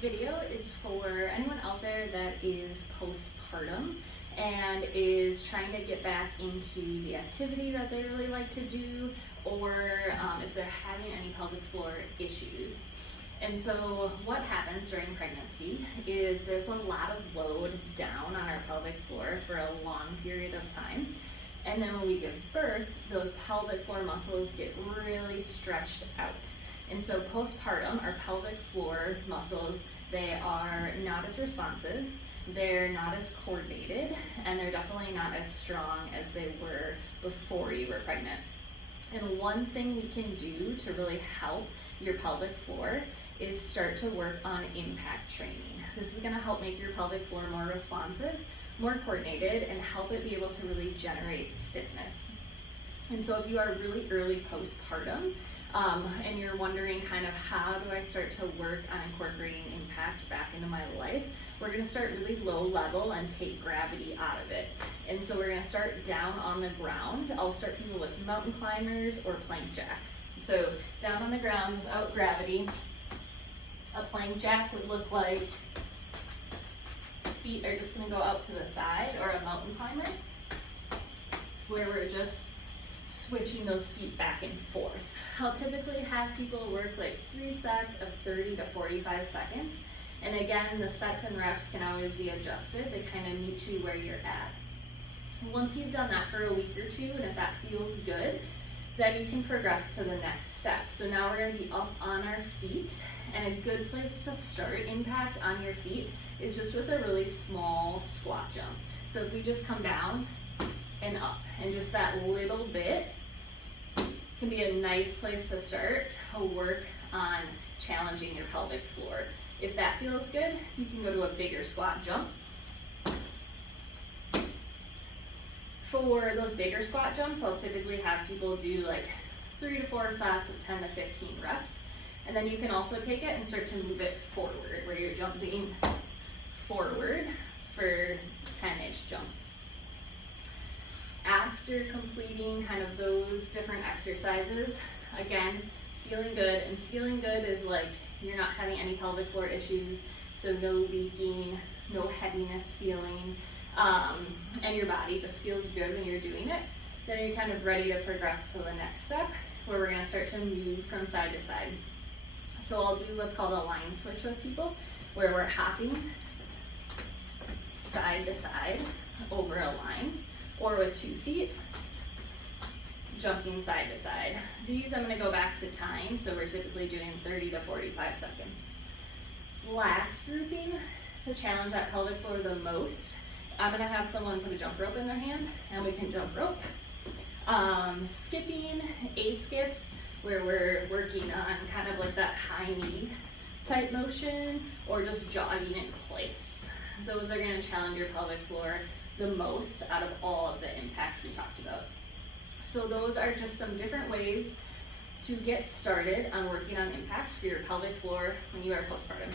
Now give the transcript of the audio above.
video is for anyone out there that is postpartum and is trying to get back into the activity that they really like to do, or if they're having any pelvic floor issues. And so what happens during pregnancy is there's a lot of load down on our pelvic floor for a long period of time. And then when we give birth, those pelvic floor muscles get really stretched out. And so postpartum, our pelvic floor muscles, they are not as responsive, they're not as coordinated, and they're definitely not as strong as they were before you were pregnant. And one thing we can do to really help your pelvic floor is start to work on impact training. This is going to help make your pelvic floor more responsive, more coordinated, and help it be able to really generate stiffness. And so if you are really early postpartum and you're wondering kind of how do I start to work on incorporating impact back into my life, we're going to start really low level and take gravity out of it. And so we're going to start down on the ground. I'll start people with mountain climbers or plank jacks. So down on the ground without gravity, a plank jack would look like feet are just going to go out to the side, or a mountain climber where we're just switching those feet back and forth. I'll typically have people work like 3 sets of 30 to 45 seconds. And again, the sets and reps can always be adjusted to kind of meet you where you're at. Once you've done that for a week or two, and if that feels good, then you can progress to the next step. So now we're going to be up on our feet, and a good place to start impact on your feet is just with a really small squat jump. So if we just come down and up, and just that little bit can be a nice place to start to work on challenging your pelvic floor. If that feels good, you can go to a bigger squat jump. For those bigger squat jumps, I'll typically have people do like 3 to 4 sets of 10 to 15 reps. And then you can also take it and start to move it forward, where you're jumping forward for 10-ish jumps. After completing kind of those different exercises, again, feeling good, and feeling good is like you're not having any pelvic floor issues, so no leaking, no heaviness feeling, and your body just feels good when you're doing it. Then you're kind of ready to progress to the next step, where we're going to start to move from side to side. So I'll do what's called a line switch with people, where we're hopping side to side over a line, or with 2 feet, jumping side to side. These I'm going to go back to time, so we're typically doing 30 to 45 seconds. Last grouping, to challenge that pelvic floor the most, I'm going to have someone put a jump rope in their hand, and we can jump rope. Skipping, A-skips, where we're working on kind of like that high knee type motion, or just jogging in place. Those are going to challenge your pelvic floor the most out of all of the impact we talked about. So those are just some different ways to get started on working on impact for your pelvic floor when you are postpartum.